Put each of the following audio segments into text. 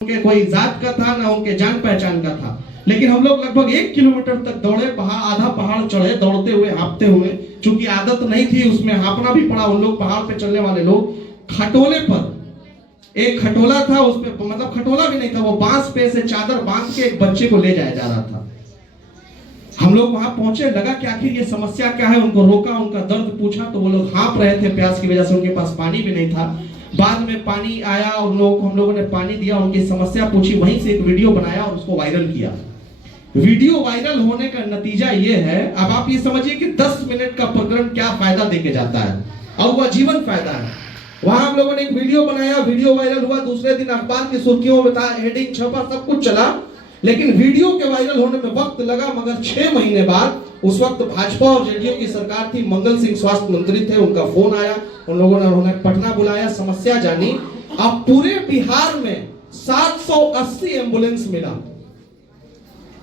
उनके कोई जात का था, ना उनके जान पहचान का था, लेकिन हम लोग लगभग 1 किलोमीटर तक दौड़े, आधा पहाड़ चढ़े, दौड़ते हुए, हाँपते हुए। चूंकि आदत नहीं थी, उसमें हाँपना भी पड़ा। उन लोग पहाड़ पे चलने वाले लोग खटोले पर, एक खटोला था, उस पे मतलब खटोला भी नहीं था, वो बांस पे से चादर बांध के एक बच्चे को ले जाया जा रहा था। हम लोग वहां पहुंचे, लगा कि आखिर ये समस्या क्या है। उनको रोका, उनका दर्द पूछा, तो वो लोग हाँप रहे थे प्यास की वजह से, उनके पास पानी भी नहीं था। बाद में पानी आया और हम लोगों ने पानी दिया, उनकी समस्या पूछी, वहीं से एक वीडियो बनाया और उसको वायरल किया। वीडियो वायरल होने का नतीजा ये है, अब आप ये समझिए कि 10 मिनट का प्रकरण क्या फायदा देके जाता है, और वह जीवन फायदा है। वहां हम लोगों ने एक वीडियो बनाया, वीडियो वायरल हुआ, दूसरे दिन अखबार की सुर्खियों में था, हेडिंग छपा, सब कुछ चला। लेकिन वीडियो के वायरल होने में वक्त लगा, मगर 6 महीने बाद, उस वक्त भाजपा और जेडीयू की सरकार थी, मंगल सिंह स्वास्थ्य मंत्री थे, उनका फोन आया, उन लोगों ने उन्हें पटना बुलाया, समस्या जानी। अब पूरे बिहार में 780 एम्बुलेंस मिला।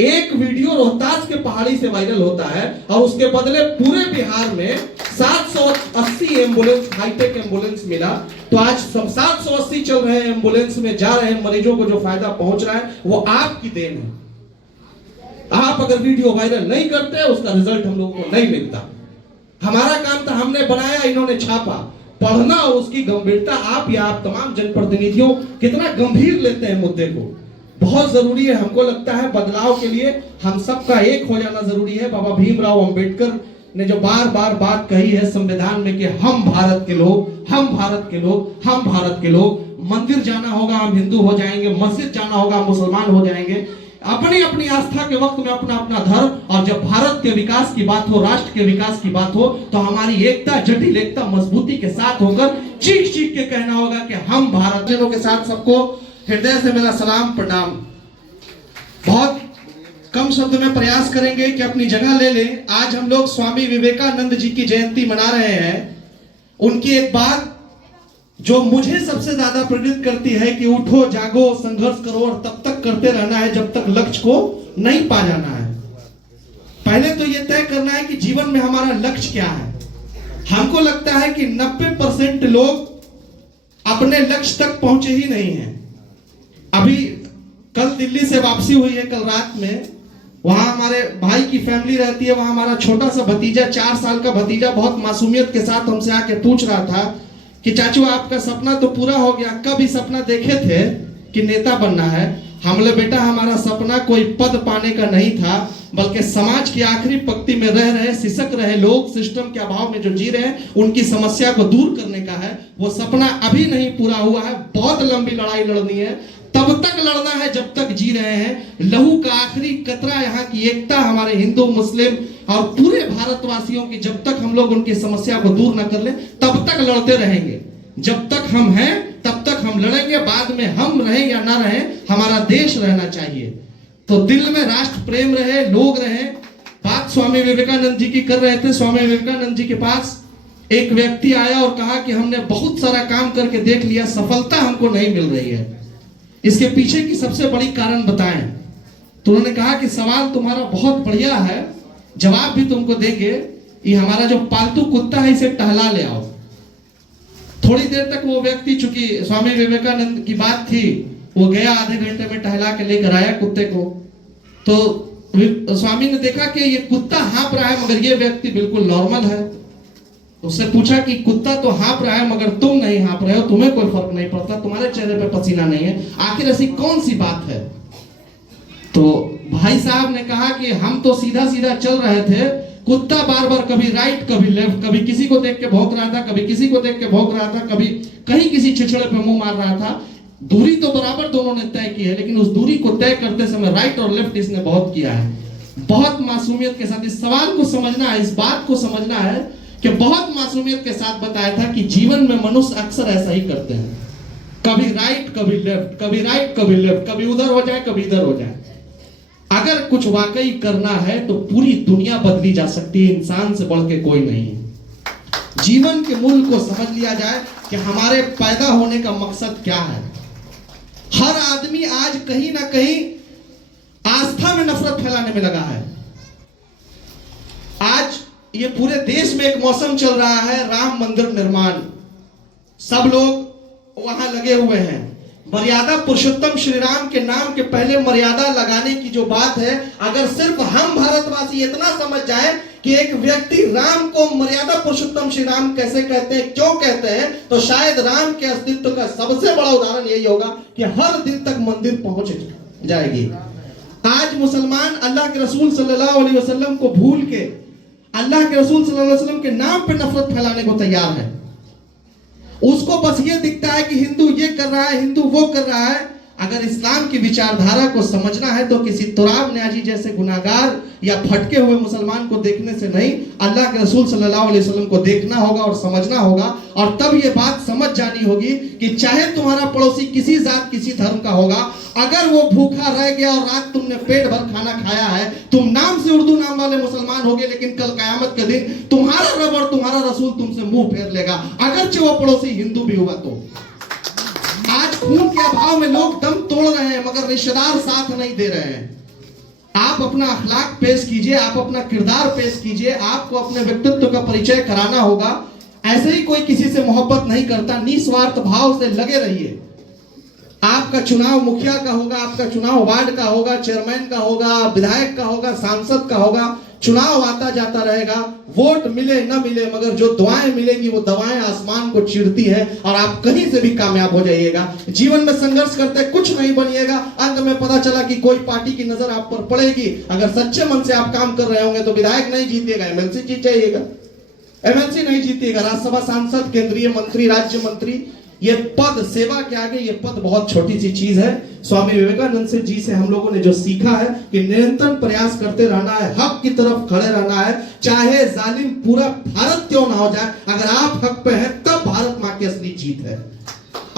एक वीडियो रोहतास के पहाड़ी से वायरल होता है और उसके बदले पूरे बिहार में 780 एम्बुलेंस, हाईटेक एम्बुलेंस मिला। तो आज 780 चल रहे एम्बुलेंस में जा रहे मरीजों को जो फायदा पहुंच रहा है, वो आपकी देन है। आप अगर वीडियो वायरल नहीं करते, उसका रिजल्ट हम लोगों को नहीं मिलता। हमारा काम था, हमने बनाया, इन्होंने छापा। पढ़ना और उसकी गंभीरता, आप या आप तमाम जनप्रतिनिधियों कितना गंभीर लेते हैं मुद्दे को, बहुत जरूरी है। हमको लगता है बदलाव के लिए हम सबका एक हो जाना जरूरी है। बाबा भीमराव अंबेडकर ने जो बार बार बात कही है संविधान में कि हम भारत के लोग, हम भारत के लोग, हम भारत के लोग, मंदिर जाना होगा हम हिंदू हो जाएंगे, मस्जिद जाना होगा हम मुसलमान हो जाएंगे, अपनी अपनी आस्था के वक्त में अपना अपना धर्म, और जब भारत के विकास की बात हो, राष्ट्र के विकास की बात हो, तो हमारी एकता, जटिल एकता मजबूती के साथ होकर चीख चीख के कहना होगा कि हम भारतीयों के साथ। सबको हृदय से मेरा सलाम, प्रणाम। बहुत कम शब्द में प्रयास करेंगे कि अपनी जगह ले लें। आज हम लोग स्वामी विवेकानंद जी की जयंती मना रहे हैं। उनकी एक बात जो मुझे सबसे ज्यादा प्रेरित करती है कि उठो, जागो, संघर्ष करो, और तब तक करते रहना है जब तक लक्ष्य को नहीं पा जाना है। पहले तो यह तय करना है कि जीवन में हमारा लक्ष्य क्या है। हमको लगता है कि 90% लोग अपने लक्ष्य तक पहुंचे ही नहीं हैं। अभी कल दिल्ली से वापसी हुई है, कल रात में। वहां हमारे भाई की फैमिली रहती है, वहां हमारा छोटा सा भतीजा, 4 साल का भतीजा, बहुत मासूमियत के साथ हमसे आके पूछ रहा था कि चाचू आपका सपना तो पूरा हो गया, कब ये सपना देखे थे कि नेता बनना है? हम बोले बेटा, हमारा सपना कोई पद पाने का नहीं था, बल्कि समाज की आखिरी पंक्ति में रह रहे, सिसक रहे लोग, सिस्टम के अभाव में जो जी रहे हैं, उनकी समस्या को दूर करने का है। वो सपना अभी नहीं पूरा हुआ है, बहुत लंबी लड़ाई लड़नी है, तब तक लड़ना है जब तक जी रहे हैं। लहू का आखिरी कतरा, यहाँ की एकता, हमारे हिंदू, मुस्लिम और पूरे भारतवासियों की, जब तक हम लोग उनकी समस्या को दूर न कर ले, तब तक लड़ते रहेंगे। जब तक हम हैं तब तक हम लड़ेंगे। बाद में हम रहें या ना रहें, हमारा देश रहना चाहिए। तो दिल में राष्ट्र प्रेम रहे, लोग रहे। बात स्वामी विवेकानंद जी की कर रहे थे। स्वामी विवेकानंद जी के पास एक व्यक्ति आया और कहा कि हमने बहुत सारा काम करके देख लिया, सफलता हमको नहीं मिल रही है, इसके पीछे की सबसे बड़ी कारण बताएं। तो उन्होंने कहा कि सवाल तुम्हारा बहुत बढ़िया है, जवाब भी तुमको देंगे। ये हमारा जो पालतू कुत्ता है, इसे टहला ले आओ। थोड़ी देर तक वो व्यक्ति, चूंकि स्वामी विवेकानंद की बात थी, वो गया, आधे घंटे में टहला के लेकर आया कुत्ते को। तो स्वामी ने देखा कि ये कुत्ता हाँप रहा है, मगर ये व्यक्ति बिल्कुल नॉर्मल है। उससे पूछा कि कुत्ता तो हाँप रहा है मगर तुम नहीं हाँप रहे हो, तुम्हें कोई फर्क नहीं पड़ता, तुम्हारे चेहरे पे पसीना नहीं है, आखिर ऐसी कौन सी बात है? तो भाई साहब ने कहा कि हम तो सीधा सीधा चल रहे थे, कुत्ता बार बार कभी राइट कभी लेफ्ट, कभी किसी को देख के भौंक रहा था, कभी किसी को देख के भौंक रहा था, कभी कहीं किसी छिछड़े पे मुंह मार रहा था। दूरी तो बराबर दोनों ने तय की है, लेकिन उस दूरी को तय करते समय राइट और लेफ्ट इसने बहुत किया है। बहुत मासूमियत के साथ इस सवाल को समझना है, इस बात को समझना है कि बहुत मासूमियत के साथ बताया था कि जीवन में मनुष्य अक्सर ऐसा ही करते हैं, कभी राइट कभी लेफ्ट, कभी राइट कभी लेफ्ट, कभी उधर हो जाए कभी इधर हो जाए। अगर कुछ वाकई करना है तो पूरी दुनिया बदली जा सकती है, इंसान से बढ़ के कोई नहीं है। जीवन के मूल को समझ लिया जाए कि हमारे पैदा होने का मकसद क्या है। हर आदमी आज कहीं ना कहीं आस्था में नफरत फैलाने में लगा है। आज ये पूरे देश में एक मौसम चल रहा है, राम मंदिर निर्माण, सब लोग वहां लगे हुए हैं। मर्यादा पुरुषोत्तम श्री राम के नाम के पहले मर्यादा लगाने की जो बात है, अगर सिर्फ हम भारतवासी इतना समझ जाए कि एक व्यक्ति राम को मर्यादा पुरुषोत्तम श्री राम कैसे कहते हैं, क्यों कहते हैं, तो शायद राम के अस्तित्व का सबसे बड़ा उदाहरण यही होगा कि हर दिन तक मंदिर पहुंच जाएगी। आज मुसलमान अल्लाह के रसूल सल्लल्लाहु अलैहि वसल्लम को भूल के अल्लाह के रसूल सल्लल्लाहु अलैहि वसल्लम के नाम पे नफरत फैलाने को तैयार है। उसको बस ये दिखता है कि हिंदू ये कर रहा है, हिंदू वो कर रहा है। अगर इस्लाम की विचारधारा को समझना है तो किसी तुराब न्याजी जैसे गुनाहगार या फटके हुए मुसलमान को देखने से नहीं, अल्लाह के रसूल सल्लल्लाहु अलैहि वसल्लम को देखना होगा और समझना होगा। और तब ये बात समझ जानी होगी कि चाहे तुम्हारा पड़ोसी किसी जात किसी धर्म का होगा, अगर वो भूखा रह गया और रात तुमने पेट भर खाना खाया है, तुम नाम से उर्दू नाम वाले मुसलमान होगे, लेकिन कल कयामत के दिन तुम्हारा रब और तुम्हारा रसूल तुमसे मुंह फेर लेगा, अगरचे वो पड़ोसी हिंदू भी हुआ तो। आज खून के अभाव में लोग दम तोड़ रहे हैं मगर रिश्तेदार साथ नहीं दे रहे हैं। आप अपना अखलाक पेश कीजिए, आप अपना किरदार पेश कीजिए, आपको अपने व्यक्तित्व का परिचय कराना होगा। ऐसे ही कोई किसी से मोहब्बत नहीं करता, निस्वार्थ भाव से लगे रहिए। आपका चुनाव मुखिया का होगा, आपका चुनाव वार्ड का होगा, चेयरमैन का होगा, विधायक का होगा, सांसद का होगा। चुनाव आता जाता रहेगा, वोट मिले न मिले, मगर जो दुआएं मिलेंगी वो दवाएं आसमान को चीरती है और आप कहीं से भी कामयाब हो जाइएगा। जीवन में संघर्ष करते कुछ नहीं बनिएगा। अंत में पता चला कि कोई पार्टी की नजर आप पर पड़ेगी, अगर सच्चे मन से आप काम कर रहे होंगे तो विधायक नहीं जीतिएगा, एमएलसी जीत जाइएगा। एमएलसी नहीं जीतिएगा, राज्यसभा सांसद, केंद्रीय मंत्री, राज्य मंत्री, ये पद सेवा के आगे ये पद बहुत छोटी सी चीज है। स्वामी विवेकानंद से जी से हम लोगों ने जो सीखा है कि निरंतर प्रयास करते रहना है, हक की तरफ खड़े रहना है, चाहे जालिम पूरा भारत क्यों ना हो जाए, अगर आप हक पे हैं तब भारत माँ की असली जीत है।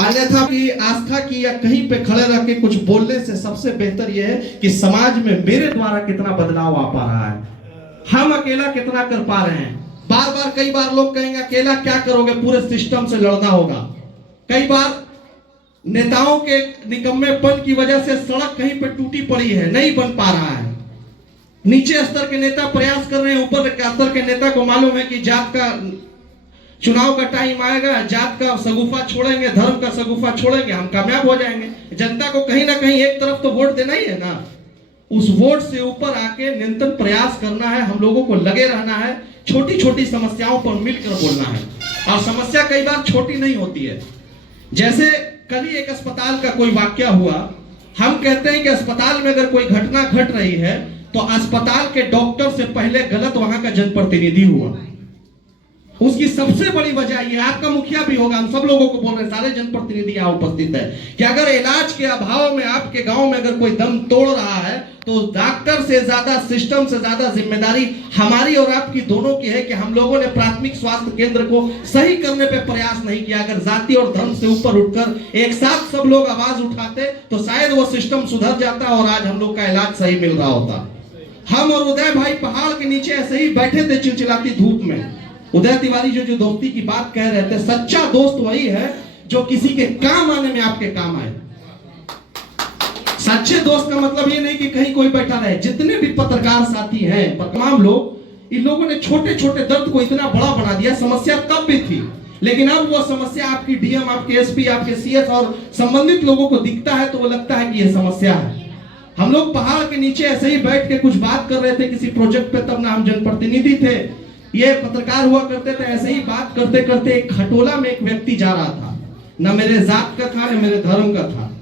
अन्यथा की आस्था की या कहीं पे खड़े रह के कुछ बोलने से सबसे बेहतर यह है कि समाज में मेरे द्वारा कितना बदलाव आ पा रहा है, हम अकेला कितना कर पा रहे हैं। बार बार कई बार लोग कहेंगे अकेला क्या करोगे, पूरे सिस्टम से लड़ना होगा। कई बार नेताओं के निकम्मेपन की वजह से सड़क कहीं पर टूटी पड़ी है, नहीं बन पा रहा है। नीचे स्तर के नेता प्रयास कर रहे हैं, ऊपर स्तर के नेता को मालूम है कि जात का चुनाव का टाइम आएगा, जात का सगुफा छोड़ेंगे, धर्म का सगुफा छोड़ेंगे, हम कामयाब हो जाएंगे। जनता को कहीं ना कहीं एक तरफ तो वोट देना ही है ना। उस वोट से ऊपर आके निरंतर प्रयास करना है, हम लोगों को लगे रहना है, छोटी छोटी समस्याओं पर मिलकर बोलना है। और समस्या कई बार छोटी नहीं होती है। जैसे कल ही एक अस्पताल का कोई वाकया हुआ, हम कहते हैं कि अस्पताल में अगर कोई घटना घट रही है तो अस्पताल के डॉक्टर से पहले गलत वहां का जनप्रतिनिधि हुआ। उसकी सबसे बड़ी वजह यह, आपका मुखिया भी होगा, हम सब लोगों को बोल रहे हैं, सारे जनप्रतिनिधि यहाँ उपस्थित है, कि अगर इलाज के अभाव में आपके गांव में अगर कोई दम तोड़ रहा है तो डॉक्टर से ज्यादा, सिस्टम से ज्यादा जिम्मेदारी हमारी और आपकी दोनों की है कि हम लोगों ने प्राथमिक स्वास्थ्य केंद्र को सही करने पे प्रयास नहीं किया। अगर जाति और धर्म से ऊपर उठकर एक साथ सब लोग आवाज उठाते तो शायद वो सिस्टम सुधर जाता और आज हम लोग का इलाज सही मिल रहा होता। हम और उदय भाई पहाड़ के नीचे ऐसे ही बैठे थे चिलचिलाती धूप में। उदय तिवारी जो दोस्ती की बात कह रहे थे, सच्चा दोस्त वही है जो किसी के काम आने में आपके काम आए। सच्चे दोस्त का मतलब ये नहीं कि कहीं कोई बैठा रहे। जितने भी पत्रकार साथी हैं, तमाम लोग, इन लोगों ने छोटे छोटे दर्द को इतना बड़ा बना दिया। समस्या तब भी थी, लेकिन अब वो समस्या आपकी डीएम, आपके एसपी, आपके सीएस और संबंधित लोगों को दिखता है तो वो लगता है कि ये समस्या है। हम लोग पहाड़ के नीचे ऐसे ही बैठ के कुछ बात कर रहे थे किसी प्रोजेक्ट पे, तब ना हम जनप्रतिनिधि थे, ये पत्रकार हुआ करते थे। ऐसे ही बात करते करते एक खटोला में एक व्यक्ति जा रहा था, न मेरे जात का था न मेरे धर्म का था।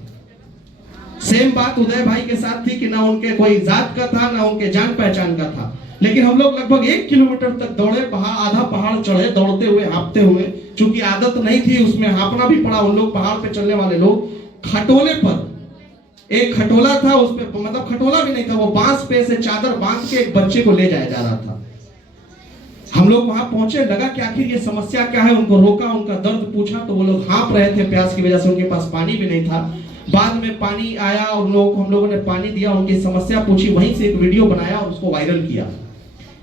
सेम बात उदय भाई के साथ थी कि ना उनके कोई जात का था, ना उनके जान पहचान का था। लेकिन हम लोग लगभग 1 किलोमीटर तक दौड़े, आधा पहाड़ चढ़े, दौड़ते हुए, हाँपते हुए। चूंकि आदत नहीं थी, उसमें हाँपना भी पड़ा। उन लोग पहाड़ पे चलने वाले लोग खटोले पर, एक खटोला था, उस पे मतलब खटोला भी नहीं था, वो बांस पे से चादर बांध के एक बच्चे को ले जाया जा रहा था। हम लोग वहां पहुंचे, लगा कि आखिर ये समस्या क्या है। उनको रोका, उनका दर्द पूछा तो वो लोग हाँप रहे थे प्यास की वजह से, उनके पास पानी भी नहीं था। बाद में पानी आया और हम लोगों ने पानी दिया, उनकी समस्या पूछी, वहीं से एक वीडियो बनाया और उसको वायरल किया।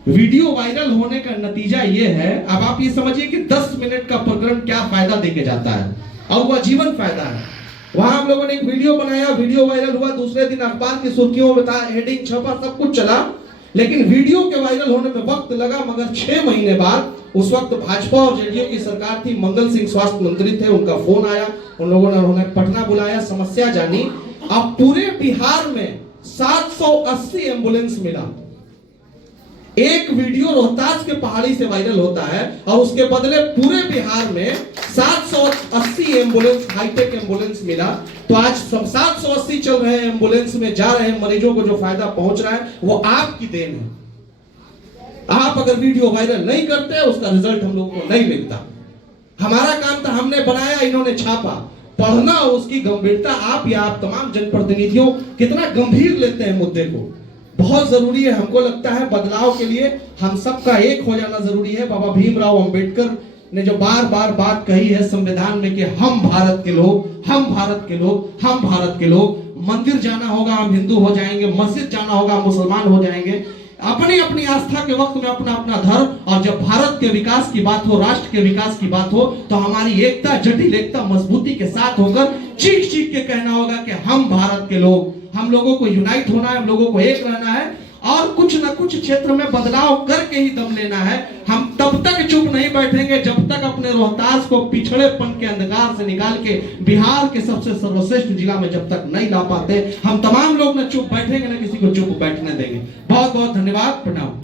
वीडियो वायरल होने का नतीजा ये है, अब आप ये समझिए कि 10 मिनट का प्रकरण क्या फायदा देके जाता है, और वह जीवन फायदा है। वहां हम लोगों ने एक वीडियो बनाया, वीडियो वायरल हुआ, दूसरे दिन अखबार की सुर्खियों में था, हेडिंग छपा, सब कुछ चला। लेकिन वीडियो के वायरल होने में वक्त लगा, मगर 6 महीने बाद, उस वक्त भाजपा और जेडीयू की सरकार थी, मंगल सिंह स्वास्थ्य मंत्री थे, उनका फोन आया, उन लोगों ने उन्हें पटना बुलाया, समस्या जानी। अब पूरे बिहार में 780 एम्बुलेंस मिला। एक वीडियो रोहतास के पहाड़ी से वायरल होता है और उसके बदले पूरे बिहार में 780 एम्बुलेंस, हाईटेक एम्बुलेंस मिला। तो आज 780 चल रहे एम्बुलेंस में जा रहे मरीजों को जो फायदा पहुंच रहा है वो आपकी देन है। आप अगर वीडियो वायरल नहीं करते, उसका रिजल्ट हम लोगों को नहीं मिलता। हमारा काम था, हमने बनाया, इन्होंने छापा। पढ़ना और उसकी गंभीरता आप या आप तमाम जनप्रतिनिधियों कितना गंभीर लेते हैं मुद्दे को, बहुत जरूरी है। हमको लगता है बदलाव के लिए हम सबका एक हो जाना जरूरी है। बाबा भीमराव अंबेडकर ने जो बार बार बात कही है संविधान में कि हम भारत के लोग, हम भारत के लोग, हम भारत के लोग, मंदिर जाना होगा हम हिंदू हो जाएंगे, मस्जिद जाना होगा हम मुसलमान हो जाएंगे, अपनी अपनी आस्था के वक्त में अपना अपना धर्म, और जब भारत के विकास की बात हो, राष्ट्र के विकास की बात हो, तो हमारी एकता, जटिल एकता मजबूती के साथ होकर चीख चीख के कहना होगा कि हम भारत के लोग, हम लोगों को यूनाइट होना है, हम लोगों को एक रहना है और कुछ न कुछ क्षेत्र में बदलाव करके ही दम लेना है। हम तब तक चुप नहीं बैठेंगे जब तक अपने रोहतास को पिछड़ेपन के अंधकार से निकाल के बिहार के सबसे सर्वश्रेष्ठ जिला में जब तक नहीं ला पाते, हम तमाम लोग न चुप बैठेंगे, न किसी को चुप बैठने देंगे। बहुत बहुत धन्यवाद, प्रणाम।